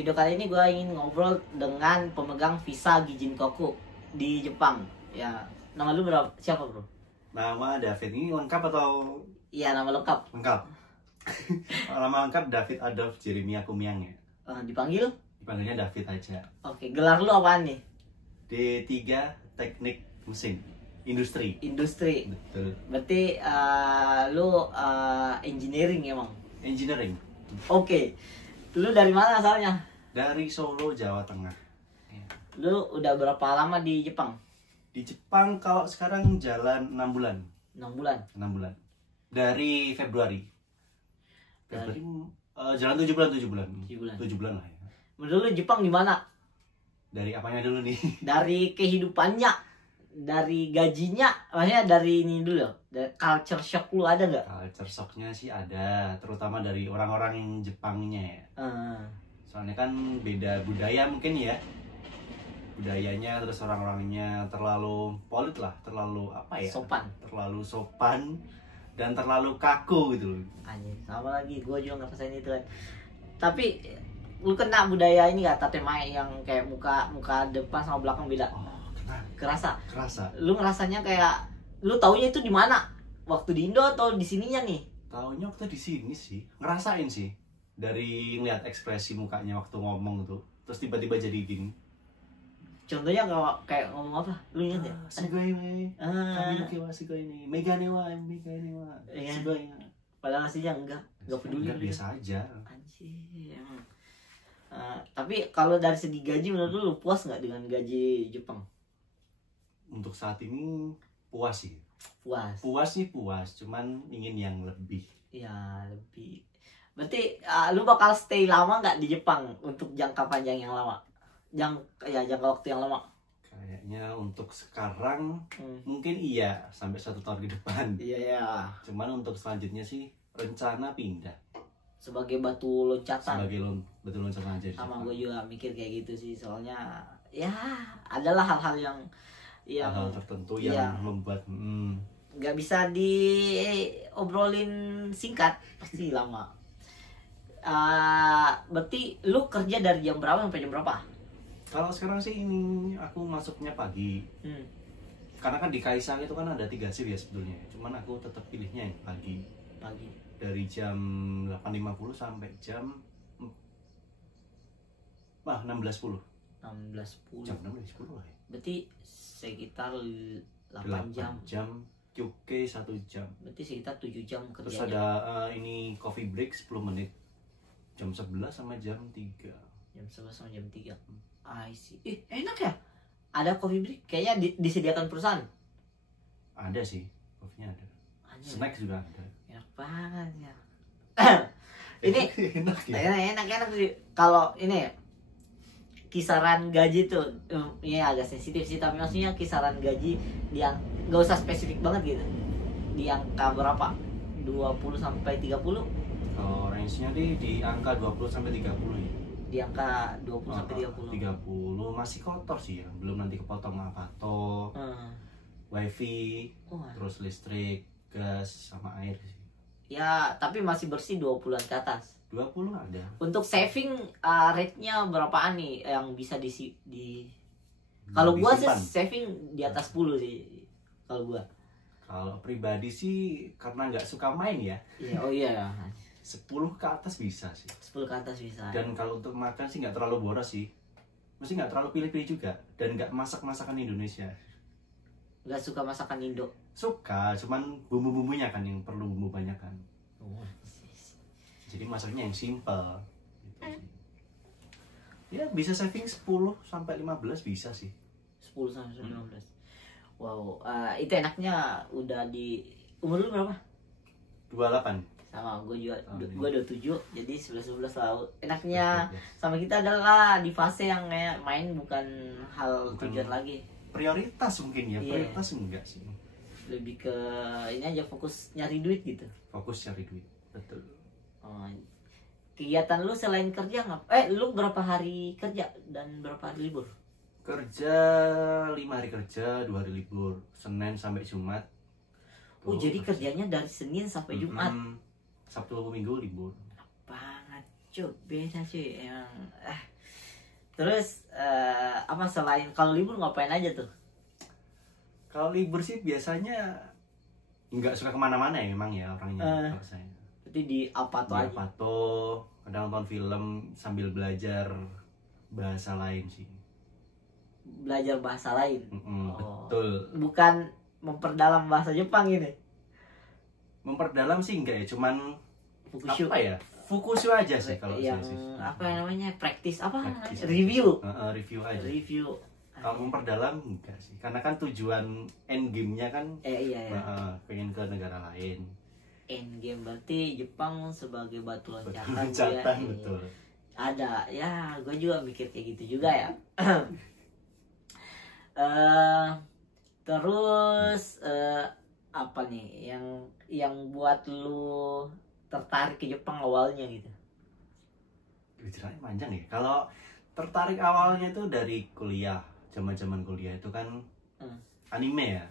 video kali ini gue ingin ngobrol dengan pemegang visa Gijin Koku di Jepang. Ya, nama lu berapa? Siapa bro? Nama David ini lengkap atau? Iya, nama lengkap. Lengkap. Nama lengkap David Adolf Jeremia Kumiang ya. Dipanggil? Dipanggilnya David aja. Oke, gelar lu apaan nih? D3 Teknik Mesin Industri. Industri. Betul. Berarti lu engineering emang? Engineering. Oke. Lu dari mana asalnya? Dari Solo, Jawa Tengah. Lu udah berapa lama di Jepang? Di Jepang kalau sekarang jalan 6 bulan. 6 bulan. 6 bulan. Dari Februari. Jalan 7 bulan. 7 bulan. 7 bulan lah ya. Menurut lu Jepang gimana? Dari apanya dulu nih? Dari kehidupannya, dari gajinya, maksudnya dari ini dulu, dari culture shock lu ada nggak? Culture shocknya sih ada, terutama dari orang-orang Jepangnya ya. Soalnya kan beda budaya mungkin ya. Budayanya terus orang-orangnya terlalu polit lah, terlalu apa ya? Sopan. Terlalu sopan dan terlalu kaku gitu loh. Anjir, sama lagi, gue juga ngerasain itu kan. Tapi lu kena budaya ini gak, tatemae yang kayak muka depan sama belakang beda? Oh, kena. Kerasa? Kerasa. Lu ngerasanya kayak, lu taunya itu di mana? Waktu di Indo atau di sininya nih? Taunya waktu di sini sih, ngerasain sih. Dari ngeliat ekspresi mukanya waktu ngomong tuh, terus tiba-tiba jadi gini. Contohnya kayak ngomong apa? Lu inget ya? Sugoi ne. Kami wa sugoi ne. Megane wa Iya. sugoi ne. Padahal aslinya enggak peduli. Enggak, biasa aja. Anjir, emang. Tapi kalau dari segi gaji menurut lu puas nggak dengan gaji Jepang? Untuk saat ini puas sih. Puas. Puas sih puas, cuman ingin yang lebih. Ya lebih. Berarti lu bakal stay lama nggak di Jepang untuk jangka panjang yang lama? Jangka waktu yang lama. Kayaknya untuk sekarang mungkin iya sampai 1 tahun ke depan. Iya ya. Cuman untuk selanjutnya sih rencana pindah. Sebagai batu loncatan. Sebagai betul loncatan aja. Sama gue juga mikir kayak gitu sih, soalnya ya adalah hal-hal yang hal tertentu yang membuat nggak bisa diobrolin singkat, pasti lama. Berarti lu kerja dari jam berapa sampai jam berapa? Kalau sekarang sih ini aku masuknya pagi. Karena kan di Kaisang itu kan ada 3 shift ya sebetulnya. Cuman aku tetap pilihnya yang pagi. Dari jam 8.50 sampai jam 16.10. 16.10. Jam 16.10 lah ya. Berarti sekitar 8 jam. Cukai 1 jam. Berarti sekitar 7 jam kerjanya. Terus ada ini coffee break 10 menit. Jam 11 sama jam 3. Jam 11 sama jam 3. I see. Enak ya? Ada coffee break? Kayaknya disediakan perusahaan. Ada sih, kopinya ada. Snack juga ada. Enak banget ya. Ini enak ya. Enak sih. Kalau ini kisaran gaji tuh, ini agak sensitif sih, tapi maksudnya kisaran gaji yang nggak usah spesifik banget gitu. Di angka berapa? 20 sampai 30? Kalau range-nya di angka 20 sampai 30 ya. Di angka 20 sampai 30. 30 masih kotor sih ya. Belum nanti kepotong apa-apa. Wifi, terus listrik, gas sama air sih. Ya, tapi masih bersih 20-an ke atas. 20 ada. Untuk saving rate-nya berapaan nih yang bisa kalau gua sih saving di atas 10 sih. Kalau gua. Kalau pribadi sih karena nggak suka main ya. Iya, oh iya. 10 ke atas bisa sih. 10 ke atas bisa. Dan kalau untuk makan sih nggak terlalu boros sih. Mesti nggak terlalu pilih-pilih juga. Dan nggak masak-masakan Indonesia. Nggak suka masakan Indo? Suka, cuman bumbu-bumbunya kan yang perlu bumbu banyak kan. Jadi masaknya yang simple gitu sih. Ya bisa saving 10 sampai 15 bisa sih. 10 sampai 15. Wow, itu enaknya udah di umur lu berapa? 28. Sama gue juga, gue 27, jadi 11-12 tahun. Enaknya sama kita adalah di fase yang kayak main bukan hal tujuan lagi. Prioritas mungkin ya, prioritas enggak sih. Lebih ke ini aja, fokus nyari duit gitu. Fokus cari duit, betul. Kegiatan lu selain kerja lu berapa hari kerja dan berapa hari libur? Kerja 5 hari kerja, 2 hari libur, Senin sampai Jumat. Jadi kerjanya dari Senin sampai Jumat. Sabtu Minggu libur. Banget cuy, beda cuy emang. Terus apa selain kalau libur ngapain aja tuh? Kalau libur sih biasanya nggak suka kemana-mana ya memang ya orangnya. Kalau saya. Berarti di Apato aja. Apato, kadang nonton film sambil belajar bahasa lain sih. Belajar bahasa lain. Betul. Bukan memperdalam bahasa Jepang ini. Memperdalam sih enggak ya, cuman Fukushu. apa ya? Fukushu aja sih kalau yang saya sih. apa namanya? Praktis apa? Praktis Review. Review aja. Review. Kalau memperdalam enggak sih, karena kan tujuan end game-nya kan iya. pengen ke negara lain. End game berarti Jepang sebagai batu loncatan. Betul. Ada ya, gue juga mikir kayak gitu juga ya. Terus apa nih yang buat lu tertarik ke Jepang awalnya gitu? Ceritanya panjang ya. Kalau tertarik awalnya tuh dari kuliah, zaman kuliah itu kan anime ya,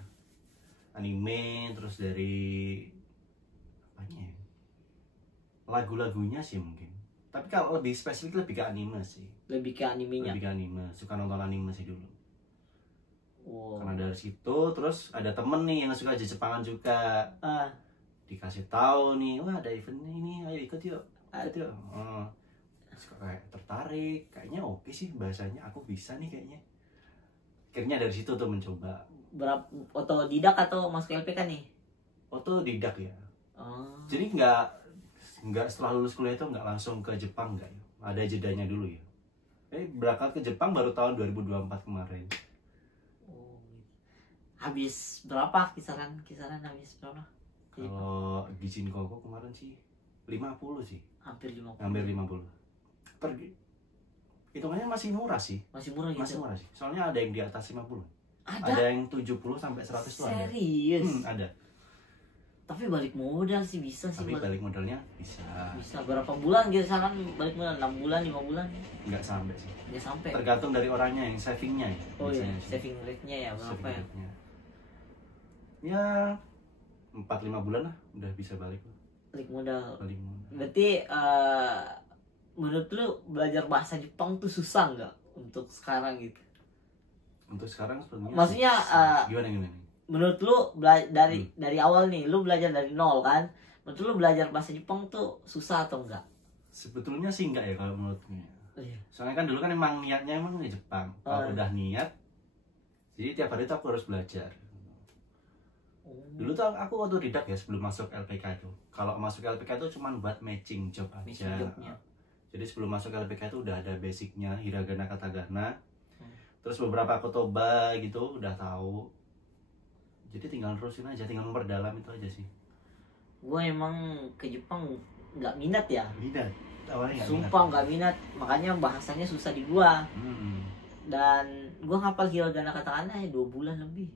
anime terus dari apanya ya? Lagu-lagunya sih mungkin. Tapi kalau lebih spesifik lebih ke anime sih. Lebih ke animenya. Lebih ke anime, suka nonton anime sih dulu. Wow. Karena dari situ terus ada temen nih yang suka Jepangan juga. Dikasih tahu nih, wah ada event ini, ayo ikut yuk. Ikut yuk. Suka kayak tertarik, kayaknya oke sih bahasanya, aku bisa nih kayaknya. Akhirnya dari situ tuh mencoba. Berapa otodidak atau masuk LPK nih? Otodidak ya. Jadi nggak setelah lulus kuliah itu nggak langsung ke Jepang nggak ya. Ada jedanya dulu ya. Berangkat ke Jepang baru tahun 2024 kemarin. Habis berapa kisaran habis berapa? Kalau Gijin Koko kemarin sih 50 sih. Hampir 50. Hampir 50. Pergi. Hitungannya masih murah sih. Masih murah gitu. Masih murah sih. Soalnya ada yang di atas 50. Ada yang 70 sampai 100 tuh ada. Serius? Ada. Tapi balik modal sih bisa sih. Tapi balik modalnya bisa. Bisa berapa bulan gitu misalkan balik modal 6 bulan, 5 bulan? Enggak sampai sih. Enggak sampai. Tergantung dari orangnya yang savingnya ya. Oh iya, saving rate-nya ya berapa ya? Ya 4-5 bulan lah udah bisa balik. Balik modal. Berarti menurut lu belajar bahasa Jepang tuh susah nggak untuk sekarang gitu? Untuk sekarang sebenarnya. Maksudnya gimana? Menurut lu dari awal nih, lu belajar dari nol kan? Menurut lu belajar bahasa Jepang tuh susah atau enggak? Sebetulnya sih enggak ya kalau menurutnya. Iya. Soalnya kan dulu kan emang niatnya emang di Jepang. Kalau udah niat, jadi tiap hari tuh aku harus belajar. Dulu tuh aku otodidak ya sebelum masuk LPK itu. Kalau masuk LPK itu cuma buat matching job aja. Jadi sebelum masuk LPK itu udah ada basicnya, hiragana, katakana. Terus beberapa kotoba gitu udah tahu. Jadi tinggal terusin aja, tinggal memperdalam itu aja sih. Gue emang ke Jepang nggak minat ya. Minat? Awalnya sumpah nggak minat. Makanya bahasanya susah di gua. Dan gua hafal hiragana katakana ya 2 bulan lebih.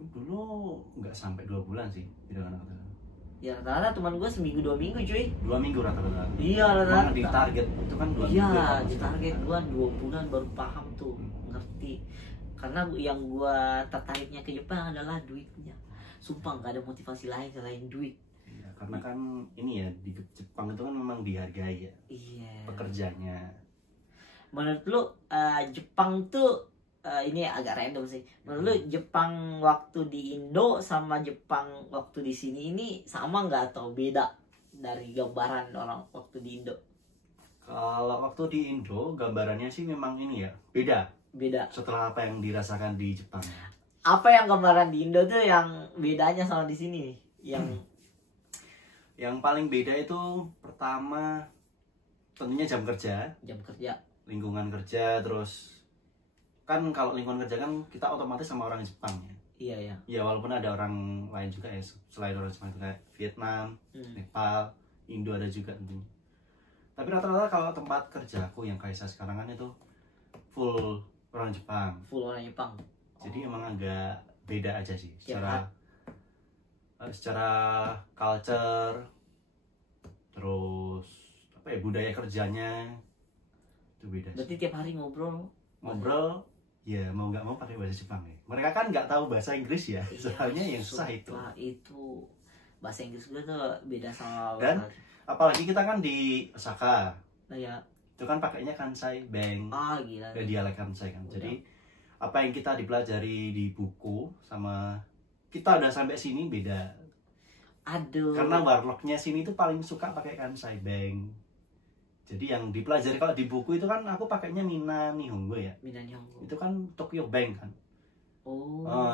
Dulu nggak sampai 2 bulan sih hiragana katakana. Ya rata-rata teman gua seminggu 2 minggu cuy. 2 minggu rata-rata. Iya rata-rata. Di target itu kan 2 minggu. Iya di target gua 2 bulan baru paham tuh, ngerti. Karena yang gua tertariknya ke Jepang adalah duitnya. Sumpah nggak ada motivasi lain selain duit. Iya, karena kan ini ya di Jepang itu kan memang dihargai ya. Iya. Pekerjanya. Menurut lu Jepang tuh ini agak random sih. Menurut lu Jepang waktu di Indo sama Jepang waktu di sini ini sama nggak atau beda dari gambaran orang waktu di Indo? Kalau waktu di Indo gambarannya sih memang ini ya beda. Setelah apa yang dirasakan di Jepang. Apa yang gambaran di Indo tuh yang bedanya sama di sini? Yang paling beda itu pertama tentunya jam kerja. Lingkungan kerja, terus kan kalau lingkungan kerja kan kita otomatis sama orang Jepang ya. Iya. Ya walaupun ada orang lain juga ya selain orang Jepang kayak Vietnam, Nepal, Indo ada juga tentunya. Tapi rata-rata kalau tempat kerjaku yang kayak saya sekarang kan itu full orang Jepang. Jadi emang agak beda aja sih secara culture, terus apa ya budaya kerjanya itu beda. Berarti tiap hari ngobrol ya mau nggak mau pakai bahasa Jepang ya. Mereka kan nggak tahu bahasa Inggris ya, soalnya yang susah itu bahasa Inggris gue tuh beda sama dan apalagi kita kan di Osaka. Ya. itu kan pakainya Kansai Bank. Gila. Dialek Kansai kan. Jadi apa yang kita dipelajari di buku sama kita udah sampai sini beda. Aduh. Karena warlocknya sini tuh paling suka pakai Kansai Bank. Jadi yang dipelajari kalau di buku itu kan aku pakainya Mina Nihongo ya. Mina Nihongo. Itu kan Tokyo Bank kan.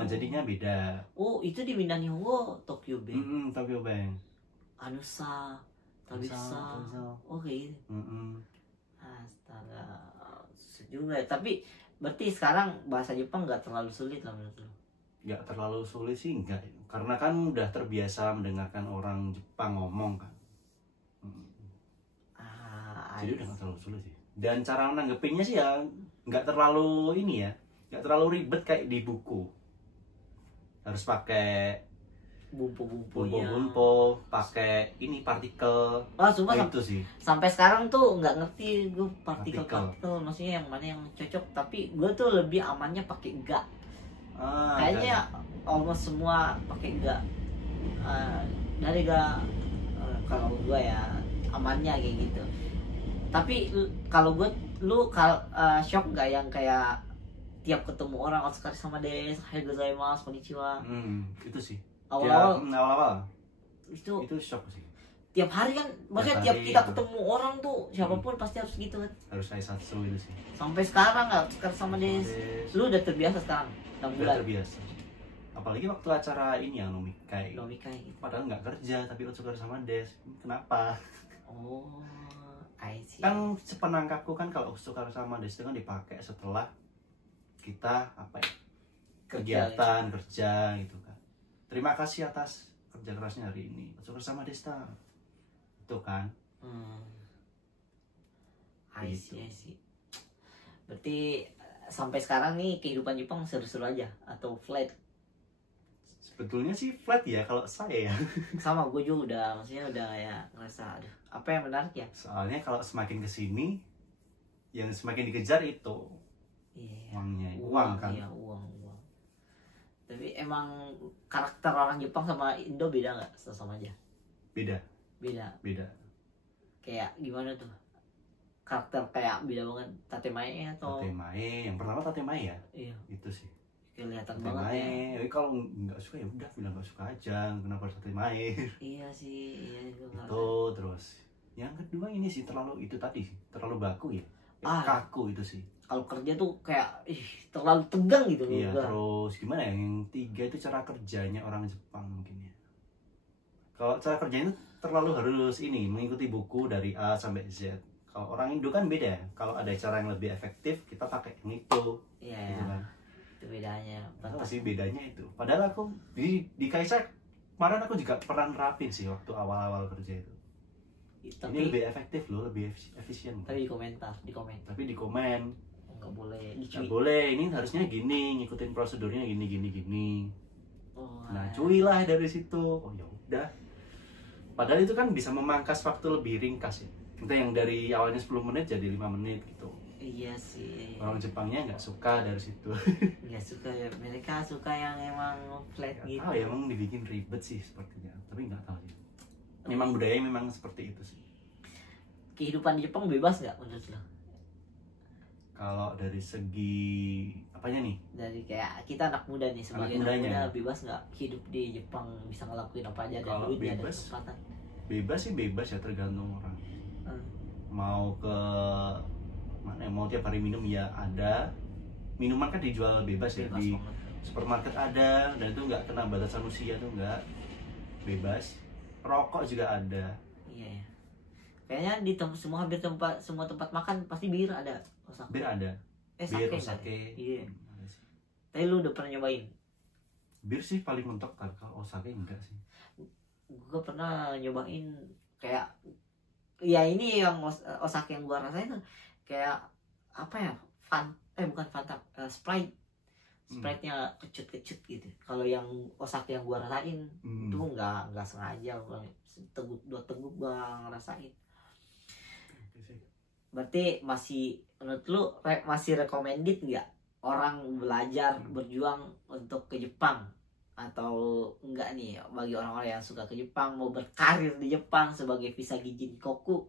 Jadinya beda. Itu di Mina Nihongo Tokyo Bank. Tokyo Bank. Anusa, Tabisa. Kayak gitu. Astaga. Susah juga. Tapi berarti sekarang bahasa Jepang nggak terlalu sulit lah menurut lo? Nggak terlalu sulit sih, enggak. Karena kan udah terbiasa mendengarkan orang Jepang ngomong kan. Jadi udah nggak terlalu sulit sih. Dan cara nanggepinnya sih ya nggak terlalu ini ya, nggak terlalu ribet kayak di buku. Harus pakai bumpo, pakai ini partikel. Sumpah itu sih. Sampai sekarang tuh nggak ngerti gue partikel. Maksudnya yang mana yang cocok. Tapi gue tuh lebih amannya pakai ga. Kayaknya almost semua pakai ga. Dari ga kalau gue ya amannya kayak gitu. Tapi kalau gue, shock gak yang kayak tiap ketemu orang Otsukare sama des, Ohayou gozaimasu, konnichiwa. Itu sih. Awal-awal. Itu shock sih. Tiap hari kan, maksudnya tiap kita ketemu orang tuh siapapun pasti harus gitu kan. Harus aisatsu itu sih. Sampai sekarang gak Otsukare sama des. Lu udah terbiasa sekarang? 6 bulan. Udah terbiasa. Apalagi waktu acara ini yang nomikai gitu. Padahal nggak kerja tapi Otsukare sama des. Kenapa? Kan sepenangkapku kan kalau Otsukare sama des itu kan dipakai setelah kita kegiatan kerja gitu kan. Terima kasih atas kerja kerasnya hari ini Otsukare sama desta itu kan. I see. Berarti sampai sekarang nih kehidupan Jepang seru-seru aja atau flat? Sebetulnya sih flat ya kalau saya ya. Sama gue juga maksudnya udah ya ngerasa aduh apa yang menarik ya. Soalnya kalau semakin kesini yang semakin dikejar itu uang kan. Iya, uang. Tapi emang karakter orang Jepang sama Indo beda nggak? Sama aja? Beda. Kayak gimana tuh? Karakter kayak beda banget. Tatemae atau? Tatemae, yang pertama Tatemae ya. Iya. Itu sih. Kelihatan banget ya. Kalau nggak suka ya udah bilang nggak suka aja. Kenapa harus Tatemae? Iya sih. Itu terus. Yang kedua ini sih terlalu baku ya. Kaku itu sih. Kalau kerja tuh kayak terlalu tegang gitu. Iya, terus gimana ya? Yang tiga itu cara kerjanya orang Jepang mungkin ya. Kalau cara kerjanya itu terlalu harus mengikuti buku dari A sampai Z. Kalau orang Indo kan beda ya. Kalau ada cara yang lebih efektif, kita pakai yang itu. Iya. Gitu kan. Itu bedanya. Apa sih bedanya itu? Padahal aku di Kaisa kemarin aku juga pernah nerapin sih waktu awal-awal kerja itu. Ini lebih efektif loh, lebih efisien. Tapi di komen. Tapi di komen. Nggak boleh dicuit. Nggak boleh, ini harusnya gini, ngikutin prosedurnya gini. Nah, cuy lah dari situ. Ya udah. Padahal itu kan bisa memangkas waktu lebih ringkas ya. Kita yang dari awalnya 10 menit jadi 5 menit gitu. Iya sih. Orang Jepangnya nggak suka dari situ. Nggak suka ya. Mereka suka yang emang flat gitu. Ya emang dibikin ribet sih sepertinya. Tapi nggak tahu sih. Memang budayanya memang seperti itu sih. Kehidupan di Jepang bebas nggak menurut lo? Kalau dari segi apanya nih? Dari kayak kita anak muda nih, sebagai anak muda bebas nggak hidup di Jepang, bisa ngelakuin apa aja dan duitnya ada kesempatan? Bebas sih bebas ya, tergantung orang. Mau ke mana? Mau tiap hari minum ya ada. Minuman kan dijual bebas ya di supermarket ada, dan itu nggak kena batasan usia tuh nggak, bebas. Rokok juga ada. Iya. Kayaknya di semua tempat makan pasti bir ada. Bir ada. Bir, osake. Iya. Tapi lu udah pernah nyobain? Bir sih paling mentok, kalau osake enggak sih. Gue pernah nyobain kayak ya ini yang osake yang gua rasain tuh kayak apa ya? Bukan Fanta, Sprite. Sprite-nya kecut-kecut gitu. Kalau yang osake yang gua rasain itu nggak sengaja, dua teguk gua ngerasain. Berarti menurut lu masih recommended nggak orang belajar berjuang untuk ke Jepang, atau enggak nih bagi orang-orang yang suka ke Jepang, mau berkarir di Jepang sebagai visa Gijin Koku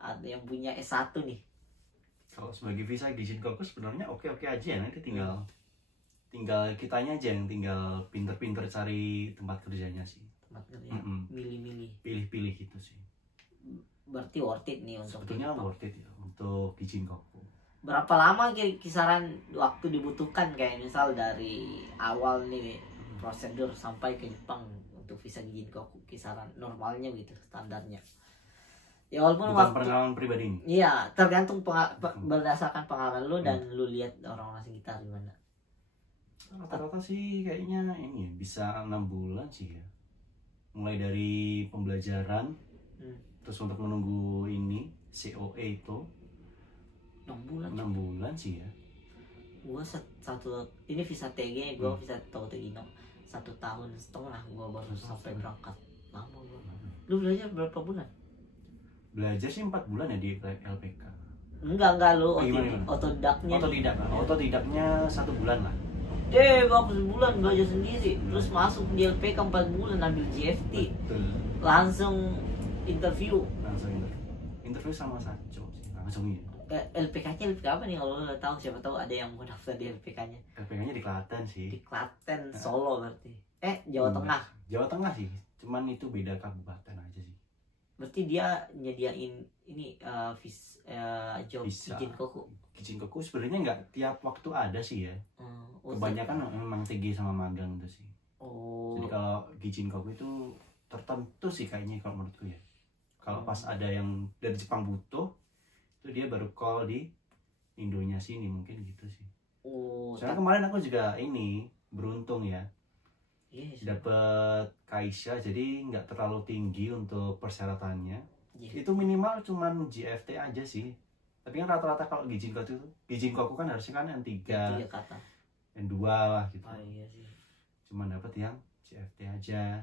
atau yang punya S1 nih? Kalau sebagai visa Ginkoku sebenarnya oke-oke aja ya, nanti tinggal kitanya aja yang tinggal pinter-pinter cari tempat kerjanya sih. Tempat kerja, milih-milih. Pilih-pilih gitu sih. Berarti worth it nih untuk sebetulnya worth it ya untuk Ginkoku. Berapa lama kisaran waktu dibutuhkan, kayak misal dari awal nih prosedur sampai ke Jepang untuk visa Ginkoku, kisaran normalnya gitu, standarnya? Ya walaupun bukan pengalaman pribadi ini. Iya, tergantung berdasarkan pengalaman lu dan lu lihat orang-orang sekitar gimana. Rata-rata sih kayaknya ini bisa 6 bulan sih ya. Mulai dari pembelajaran, terus untuk menunggu ini COE itu 6 bulan. 6 bulan sih ya. Gua ini visa TG, gua visa Togino 1,5 tahun gua baru sampai berangkat. Lama gua. Lu belajar berapa bulan? Belajar sih 4 bulan ya di LPK. Enggak lu otodidaknya. Otodidaknya 1 bulan lah. Berapa sebulan belajar sendiri, terus masuk di LPK 4 bulan ambil GFT. Betul. Langsung interview sama Saco sih, langsung ini. LPK-nya LPK apa nih kalau lo tahu? Siapa tahu ada yang mau daftar di LPK-nya. LPK-nya di Klaten sih. Di Klaten, Solo berarti. Jawa Tengah. Jawa Tengah sih, cuman itu beda kabupaten aja sih. Berarti dia nyediain ini job Ginkoku. Ginkoku sebenarnya nggak tiap waktu ada sih ya. Kebanyakan memang TG sama magang itu sih. Jadi kalau Ginkoku itu tertentu sih kayaknya kalau menurutku ya. Kalau pas ada yang dari Jepang butuh, itu dia baru call di Indonya sini, mungkin gitu sih. Soalnya kemarin aku juga ini beruntung ya. Dapat Kaisha, jadi nggak terlalu tinggi untuk persyaratannya. Itu minimal cuman GFT aja sih. Tapi kan rata-rata kalau Ginkoku kan harusnya kan N3 kata. N2 lah gitu. Iya sih. Cuman dapat yang GFT aja.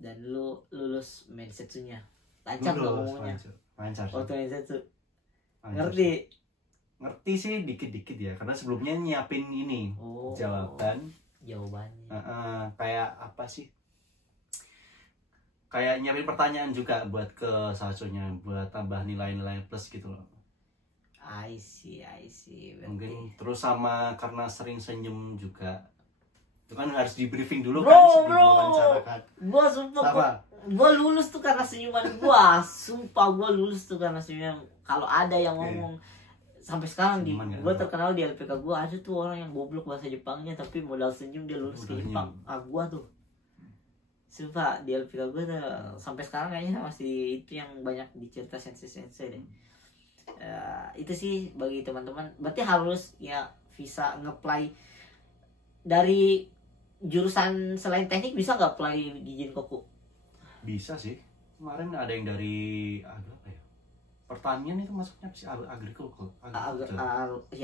Dan lu lulus Mensetsunya. Lancar nggak ngomongnya? Lancar sih. Mensetsu. Ngerti sih dikit-dikit ya, karena sebelumnya nyiapin ini jawabannya. Kayak apa sih? Kayak nyiapin pertanyaan juga buat ke Sacho-nya, buat tambah nilai-nilai plus gitu loh. I see. Berarti. Mungkin terus sama karena sering senyum juga. Itu kan harus di briefing dulu kan sebelum wawancara kan. Gua sumpah gua lulus tuh karena senyuman gua. Sumpah gua lulus tuh karena senyuman. Kalau ada yang ngomong sampai sekarang gua terkenal di LPK gua, ada tuh orang yang goblok bahasa Jepangnya tapi modal senyum dia lulus ke Jepang. Gua tuh. Sumpah di LPK gua tuh sampai sekarang kayaknya masih itu yang banyak dicerita sensei-sensei deh. Itu sih bagi teman-teman. Berarti harus ya visa nge-apply dari jurusan selain teknik, bisa nggak apply di Ginkoku? Bisa sih. Kemarin ada yang dari apa ya? Pertanian itu masuknya sih agriculture.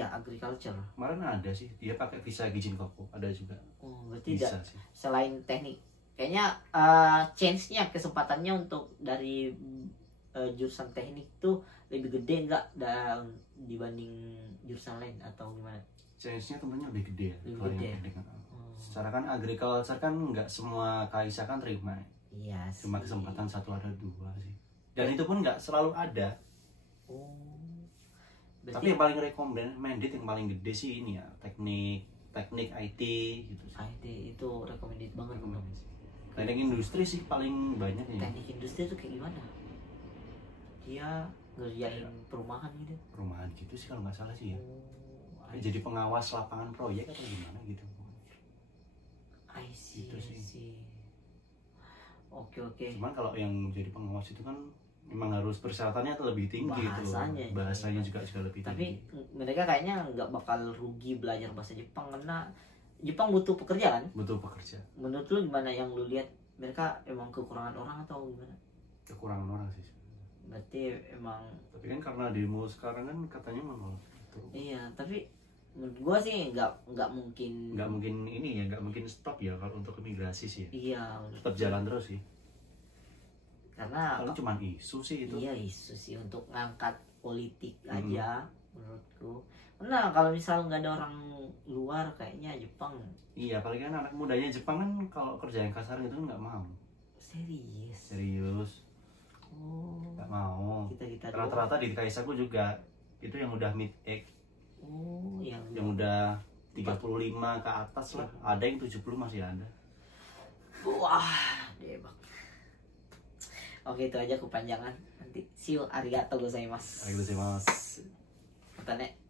Agriculture. Kemarin ada sih, dia pakai visa Ginkoku, ada juga. Berarti bisa sih. Selain teknik. Kayaknya chance-nya, kesempatannya untuk dari jurusan teknik tuh lebih gede nggak dibanding jurusan lain atau gimana? Chance-nya tentunya lebih gede ya. Lebih gede. Secara kan agriculture kan nggak semua Kaisa kan terima. Iya sih. Cuma kesempatan 1 atau 2 sih. Dan itu pun nggak selalu ada. Tapi yang paling recommended yang paling gede sih ini ya, teknik IT gitu sih. IT itu recommended banget. Teknik industri sih paling banyak ya. Teknik industri itu kayak gimana? Dia ngerjain perumahan gitu. Perumahan gitu sih kalau nggak salah sih ya. Jadi pengawas lapangan proyek atau gimana gitu. I see. Gitu sih. Oke. Cuman kalau yang jadi pengawas itu kan memang harus persyaratannya tuh lebih tinggi. Bahasanya juga lebih tinggi. Tapi mereka kayaknya nggak bakal rugi belajar bahasa Jepang, karena Jepang butuh pekerja kan? Butuh pekerja. Menurut lu gimana yang lu lihat? Mereka emang kekurangan orang atau gimana? Kekurangan orang sih. Berarti emang. Tapi kan karena demo sekarang kan katanya menolak itu. Iya, tapi menurut gua sih nggak mungkin ini ya, nggak mungkin stop ya kalau untuk imigrasi sih ya. Iya, tetap jalan terus sih, karena kalau cuma isu sih itu. Iya, isu sih untuk ngangkat politik aja menurutku. Nah, kalau misal nggak ada orang luar kayaknya Jepang. Iya, apalagi kan anak mudanya Jepang kan kalau kerja yang kasar gitu nggak mau. Serius nggak mau. Kita rata-rata di Kaisaku juga Itu yang udah mid age. Oh, yang udah 35 ke atas lah. Ada yang 70 masih ada. Wah, debak. Oke, itu aja kepanjangan. Nanti see you, arigatou gozaimasu. Arigatou gozaimasu. Mata ne.